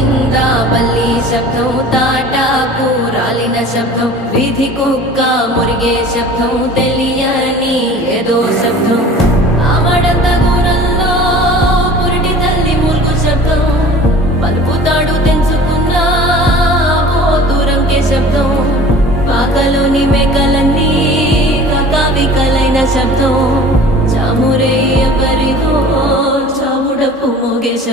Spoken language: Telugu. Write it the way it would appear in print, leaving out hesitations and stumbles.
కింద బల్లి శబ్దం, తాటాకు రాలిన శబ్దం, వీధి కుక్క మురిగే శబ్దం, తెలియని ఏదో శబ్దం. ఆమడంత దూరంలో పురిటి తల్లి మూల్గు శబ్దం, పలుపుతాడు తెంచుకున్న దూరంకే శబ్దం. పాకలోని మేకలన్నీ కకావికలైన శబ్దం, చామురే ఎవరిదో చావుడపు మోగే శబ్దం.